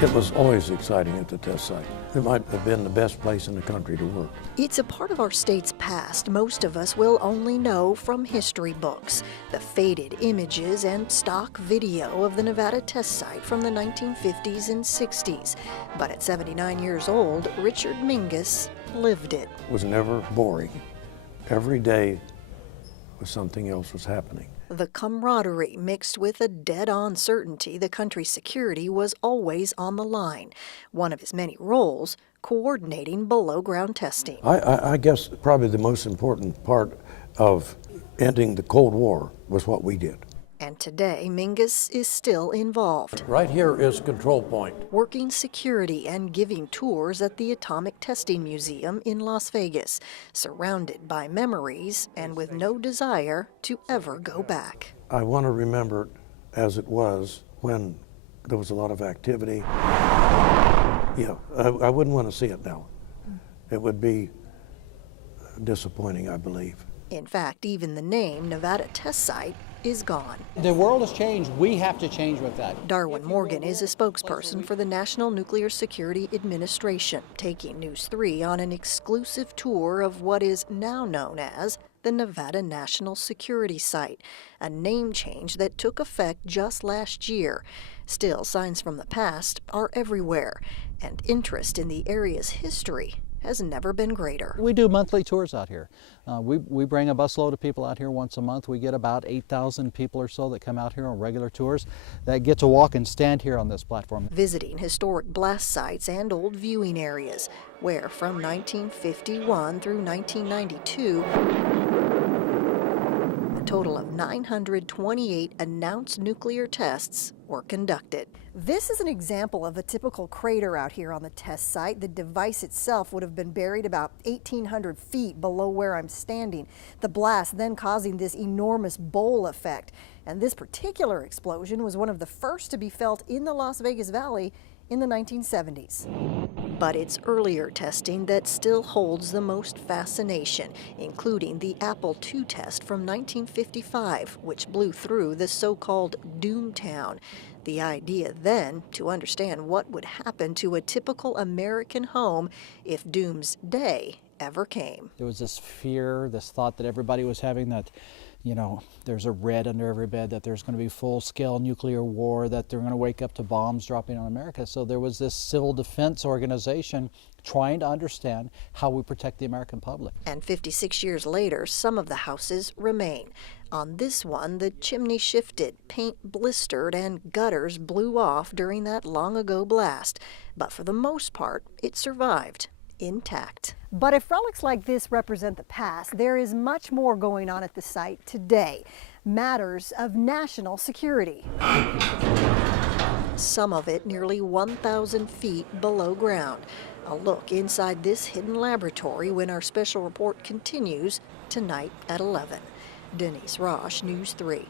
It was always exciting at the test site. It might have been the best place in the country to work. It's a part of our state's past most of us will only know from history books. The faded images and stock video of the Nevada Test Site from the 1950s and 60s. But at 79 years old, Richard Nnss lived it. It was never boring. Every day something else was happening. The camaraderie mixed with a dead-on certainty the country's security was always on the line. One of his many roles, coordinating below-ground testing. I guess probably the most important part of ending the Cold War was what we did. And today, Nnss is still involved. Right here is Control Point. Working security and giving tours at the Atomic Testing Museum in Las Vegas, surrounded by memories and with no desire to ever go back. I want to remember it as it was when there was a lot of activity. Yeah, I wouldn't want to see it now. It would be disappointing, I believe. In fact, even the name Nevada Test Site is gone. The world has changed. We have to change with that. Darwin Morgan is a spokesperson for the National Nuclear Security Administration, taking News 3 on an exclusive tour of what is now known as the Nevada National Security Site, a name change that took effect just last year. Still, signs from the past are everywhere, and interest in the area's history has never been greater. We do monthly tours out here. We bring a busload of people out here once a month. We get about 8,000 people or so that come out here on regular tours that get to walk and stand here on this platform. Visiting historic blast sites and old viewing areas, where from 1951 through 1992, a total of 928 announced nuclear tests were conducted. This is an example of a typical crater out here on the test site. The device itself would have been buried about 1,800 feet below where I'm standing. The blast then causing this enormous bowl effect. And this particular explosion was one of the first to be felt in the Las Vegas Valley in the 1970s. But it's earlier testing that still holds the most fascination, including the Apple II test from 1955, which blew through the so-called Doomtown. The idea then to understand what would happen to a typical American home if doomsday ever came. There was this fear, this thought that everybody was having that, you know, there's a red under every bed, that there's going to be full-scale nuclear war, that they're going to wake up to bombs dropping on America. So there was this civil defense organization trying to understand how we protect the American public. And 56 years later, some of the houses remain. On this one, the chimney shifted, paint blistered, and gutters blew off during that long-ago blast. But for the most part, it survived intact. But if relics like this represent the past, there is much more going on at the site today. Matters of national security. Some of it nearly 1,000 feet below ground. A look inside this hidden laboratory when our special report continues tonight at 11. Nnss, News 3.